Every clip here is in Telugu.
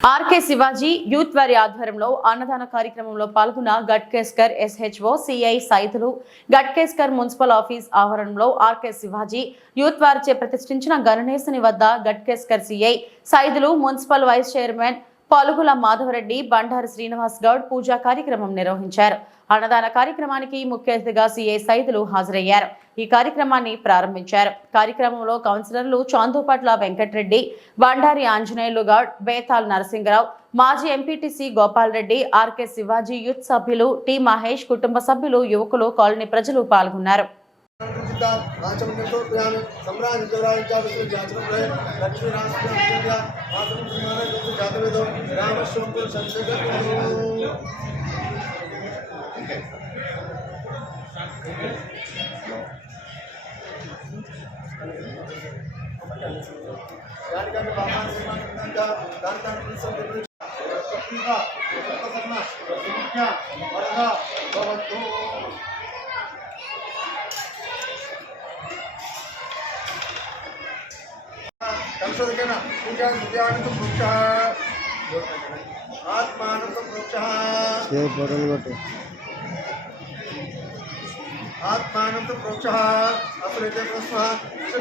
ఆర్కే శివాజీ యూత్ వారి ఆధ్వర్యంలో అన్నదాన కార్యక్రమంలో పాల్గొన్న Ghatkesar SHO CI Saidulu Ghatkesar municipal office ఆవరణంలో ఆర్కే శివాజీ యూత్ వారిచే ప్రతిష్ఠించిన గణేశుని వద్ద Ghatkesar CI Saidulu municipal vice chairman Palugula Madhava Reddy Bandaru Srinivas Goud పూజా కార్యక్రమం నిర్వహించారు. అన్నదాన కార్యక్రమానికి ముఖ్య అతిథిగా సిఐ సైదులు హాజరయ్యారు. ఈ కార్యక్రమాన్ని ప్రారంభించారు. కార్యక్రమంలో కౌన్సిలర్లు చాందుపట్ల వెంకటరెడ్డి, బండారి ఆంజనేయులు గౌడ్, బేతాల్ నరసింగరావు, మాజీ MPTC Gopal Reddy, RK Shivaji youth సభ్యులు, టి మహేష్, కుటుంబ సభ్యులు, యువకులు, కాలనీ ప్రజలు పాల్గొన్నారు. आत्मानं प्रोक्षः असुरेते प्रस्मः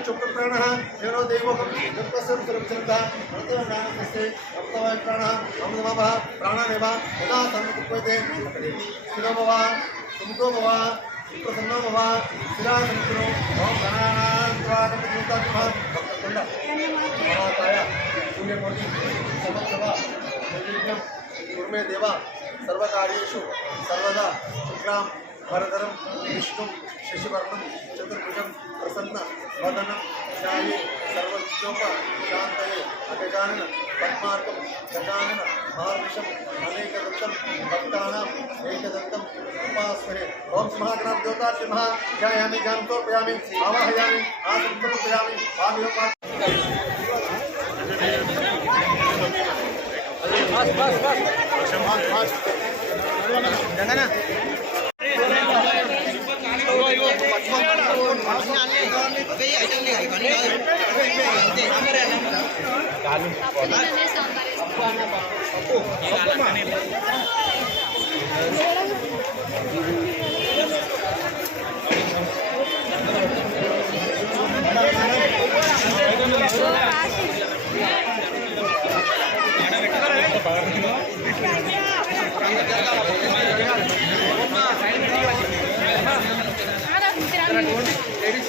चुक्प्राणः येनो देवोहं जपस्य सुरक्षितः प्रत्यवनानस्य अप्तवाय प्राणः अमृतमः प्राणानेव यदा संकुप्यते शिरोभवा सुमुखोभवा सुप्रसन्नोभवा शिरासंकुरो ओम गणानान्त्वागमनितात्मः भक्तकुण्ड महाकाय शून्यकोटि समक्षवा निर्विघ्नं कुर्मे देवा सर्वकार्येषु सर्वदा शुक्लां वरदरं विष्णु शशिवर्णं चतुर्भुजं प्रसन्न वदनं ध्याये सर्वलोक शान्तये अगजानन पद्मार्कं गजानन महार्निशम् अनेकदन्तं भक्तानाम् एकदन्तं उपास्महे ओम महागणाधिपतये देवताभ्यः ध्यायामि ज्ञानं तोपयामि आवाहयामि आसनं समर्पयामि आविर्भाव Ladies,